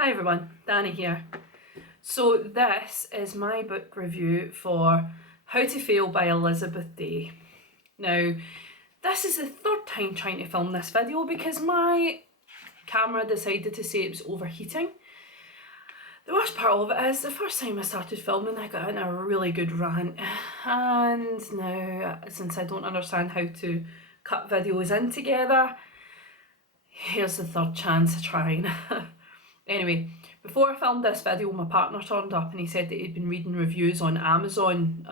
Hi everyone, Danie here. So this is my book review for How to Fail by Elizabeth Day. Now, this is the third time trying to film this video because my camera decided to say it was overheating. The worst part of it is the first time I started filming I got in a really good rant, and now since I don't understand how to cut videos in together, here's the third chance of trying. Anyway, before I filmed this video, my partner turned up and he said that he'd been reading reviews on Amazon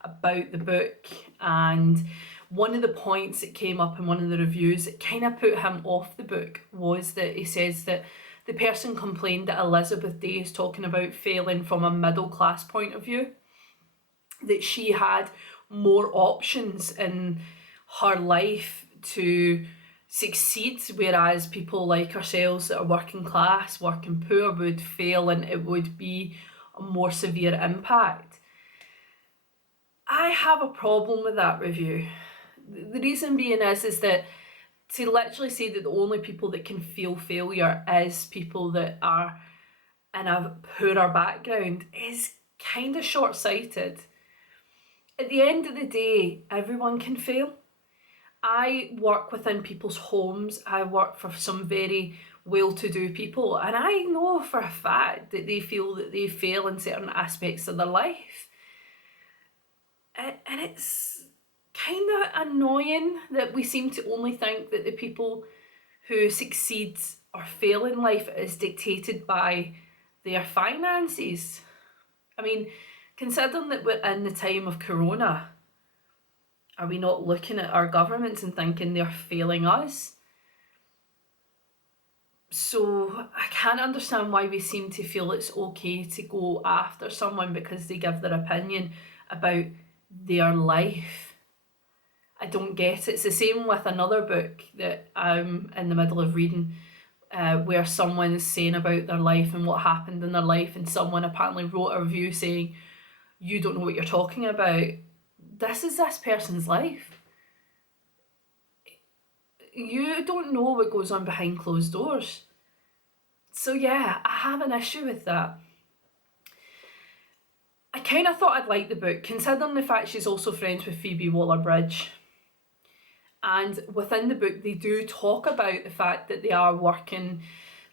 about the book, and one of the points that came up in one of the reviews that kind of put him off the book was that he says that the person complained that Elizabeth Day is talking about failing from a middle class point of view, that she had more options in her life to succeed, whereas people like ourselves that are working class, working poor would fail and it would be a more severe impact. I have a problem with that review. The reason being is that to literally say that the only people that can feel failure is people that are in a poorer background is kind of short-sighted. At the end of the day, everyone can fail. I work within people's homes, I work for some very well-to-do people, and I know for a fact that they feel that they fail in certain aspects of their life. And it's kind of annoying that we seem to only think that the people who succeed or fail in life is dictated by their finances. I mean, considering that we're in the time of Corona, are we not looking at our governments and thinking they're failing us? So I can't understand why we seem to feel it's okay to go after someone because they give their opinion about their life. I don't get it. It's the same with another book that I'm in the middle of reading, where someone is saying about their life and what happened in their life, and someone apparently wrote a review saying, "You don't know what you're talking about. This is this person's life. You don't know what goes on behind closed doors." So yeah, I have an issue with that. I kind of thought I'd like the book, considering the fact she's also friends with Phoebe Waller-Bridge. And within the book, they do talk about the fact that they are working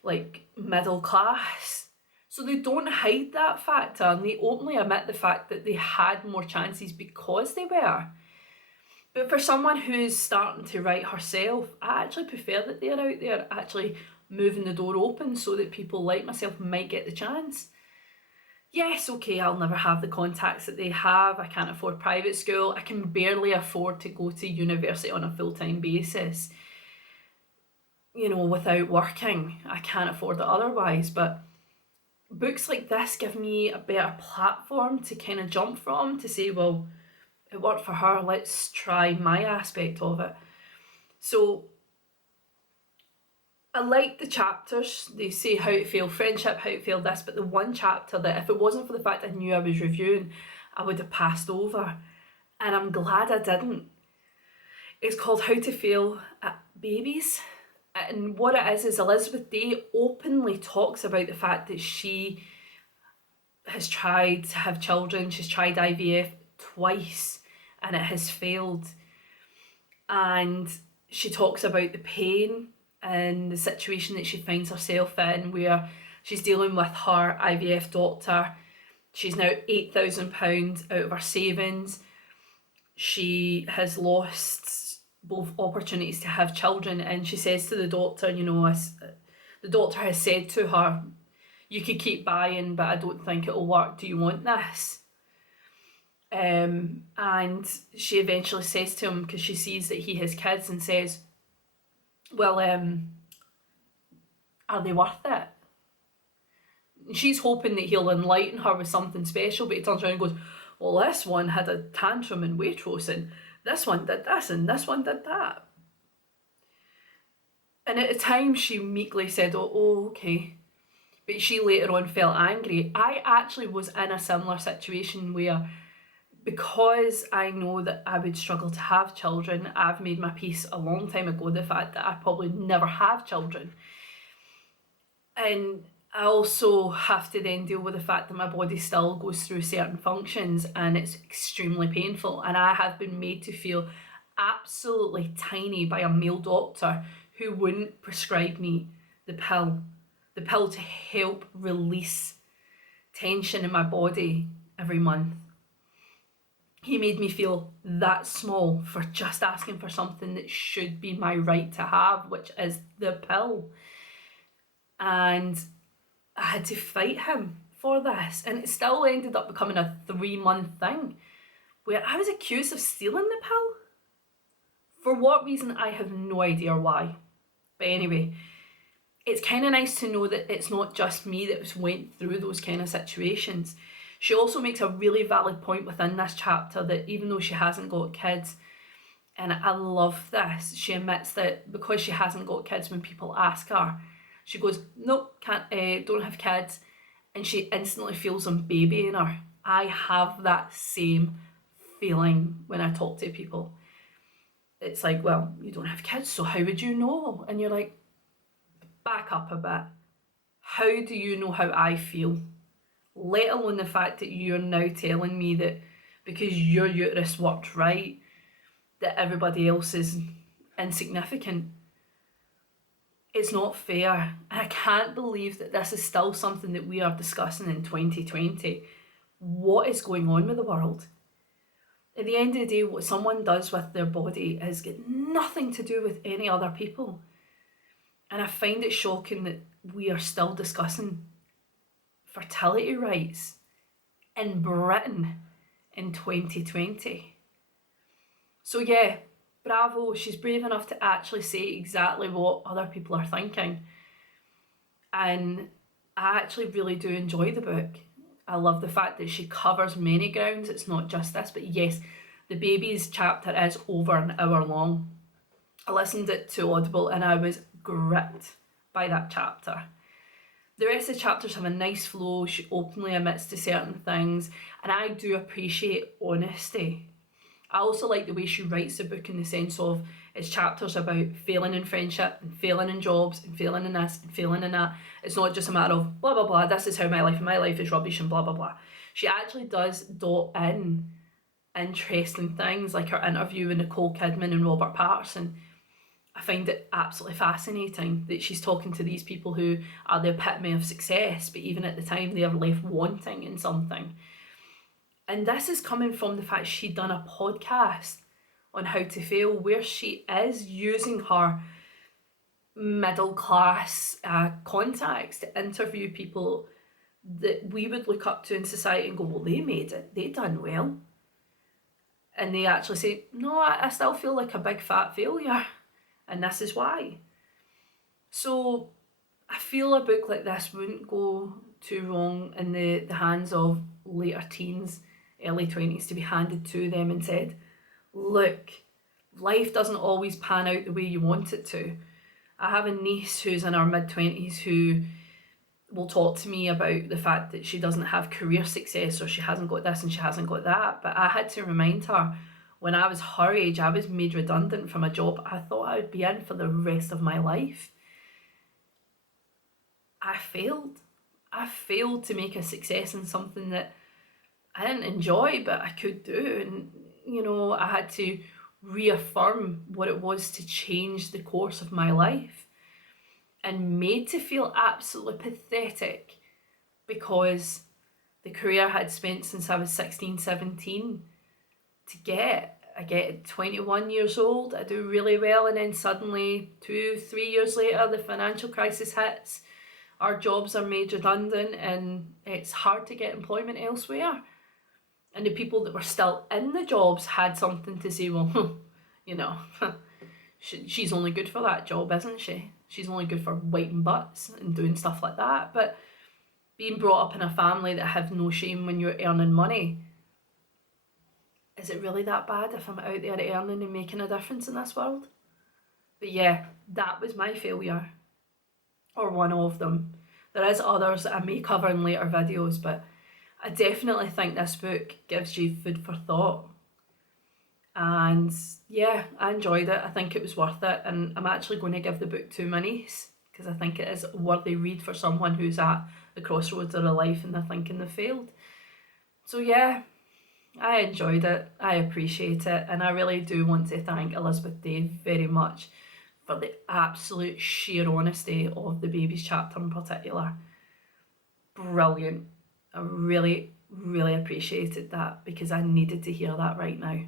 like middle class. So they don't hide that factor, and they openly admit the fact that they had more chances because they were. But for someone who's starting to write herself, I actually prefer that they're out there actually moving the door open so that people like myself might get the chance. Yes, okay, I'll never have the contacts that they have. I can't afford private school. I can barely afford to go to university on a full-time basis, you know, without working. I can't afford it otherwise, but books like this give me a better platform to kind of jump from, to say, well, it worked for her, let's try my aspect of it. So I like the chapters. They say how to fail friendship, how to fail this, but the one chapter that if it wasn't for the fact I knew I was reviewing, I would have passed over, and I'm glad I didn't. It's called How to Fail at Babies. And what it is Elizabeth Day openly talks about the fact that she has tried to have children. She's tried IVF twice and it has failed. And she talks about the pain and the situation that she finds herself in, where she's dealing with her IVF doctor. She's now £8,000 out of her savings. She has lost both opportunities to have children, and she says to the doctor, you know, the doctor has said to her, "You could keep buying, but I don't think it'll work. Do you want this?" And she eventually says to him, because she sees that he has kids, and says, "Well, are they worth it?" And she's hoping that he'll enlighten her with something special, but he turns around and goes, "Well, this one had a tantrum in Waitrose, and this one did this, and this one did that." And at the time she meekly said, oh, okay. But she later on felt angry. I actually was in a similar situation where, because I know that I would struggle to have children, I've made my peace a long time ago, the fact that I probably never have children. And I also have to then deal with the fact that my body still goes through certain functions and it's extremely painful. And I have been made to feel absolutely tiny by a male doctor who wouldn't prescribe me the pill to help release tension in my body every month. He made me feel that small for just asking for something that should be my right to have, which is the pill. And I had to fight him for this, and it still ended up becoming a 3-month thing where I was accused of stealing the pill. For what reason, I have no idea why. But anyway, it's kind of nice to know that it's not just me that went through those kind of situations. She also makes a really valid point within this chapter that even though she hasn't got kids, and I love this, she admits that because she hasn't got kids, when people ask her, she goes, nope, don't have kids, and she instantly feels them babying her. I have that same feeling when I talk to people. It's like, well, you don't have kids, so how would you know? And you're like, back up a bit. How do you know how I feel? Let alone the fact that you're now telling me that because your uterus worked right, that everybody else is insignificant. It's not fair. And I can't believe that this is still something that we are discussing in 2020. What is going on with the world? At the end of the day, what someone does with their body has got nothing to do with any other people. And I find it shocking that we are still discussing fertility rights in Britain in 2020. So yeah, bravo, she's brave enough to actually say exactly what other people are thinking. And I actually really do enjoy the book. I love the fact that she covers many grounds. It's not just this, but yes, the babies chapter is over an hour long. I listened it to Audible and I was gripped by that chapter. The rest of the chapters have a nice flow. She openly admits to certain things, and I do appreciate honesty. I also like the way she writes the book in the sense of it's chapters about failing in friendship and failing in jobs and failing in this and failing in that. It's not just a matter of blah blah blah, this is how my life is rubbish and blah blah blah. She actually does dot in interesting things like her interview with Nicole Kidman and Robert Patterson. I find it absolutely fascinating that she's talking to these people who are the epitome of success, but even at the time they are left wanting in something. And this is coming from the fact she'd done a podcast on how to fail where she is using her middle class contacts to interview people that we would look up to in society and go, well, they made it, they done well. And they actually say, no, I still feel like a big fat failure. And this is why. So I feel a book like this wouldn't go too wrong in the hands of later teens, early 20s, to be handed to them and said, look, life doesn't always pan out the way you want it to. I have a niece who's in her mid-20s who will talk to me about the fact that she doesn't have career success or she hasn't got this and she hasn't got that. But I had to remind her, when I was her age, I was made redundant from a job I thought I would be in for the rest of my life. I failed. I failed to make a success in something that I didn't enjoy, but I could do. And, you know, I had to reaffirm what it was to change the course of my life, and made to feel absolutely pathetic because the career I had spent since I was 16, 17 to get. I get 21 years old, I do really well, and then suddenly 2-3 years later the financial crisis hits, our jobs are made redundant and it's hard to get employment elsewhere. And the people that were still in the jobs had something to say, well, you know, she's only good for that job, isn't she? She's only good for wiping butts and doing stuff like that. But being brought up in a family that have no shame when you're earning money, is it really that bad if I'm out there earning and making a difference in this world? But yeah, that was my failure. Or one of them. There is others that I may cover in later videos, but I definitely think this book gives you food for thought. And yeah, I enjoyed it. I think it was worth it. And I'm actually going to give the book to my niece because I think it is a worthy read for someone who's at the crossroads of their life and they're thinking they failed. So yeah, I enjoyed it, I appreciate it, and I really do want to thank Elizabeth Day very much for the absolute sheer honesty of the babies chapter in particular. Brilliant. I really, really appreciated that because I needed to hear that right now.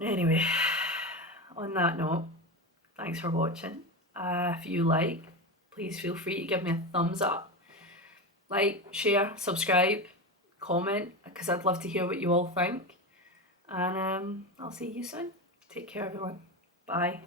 Anyway, on that note, thanks for watching. If you like, please feel free to give me a thumbs up. Like, share, subscribe, comment, because I'd love to hear what you all think. And I'll see you soon. Take care, everyone. Bye.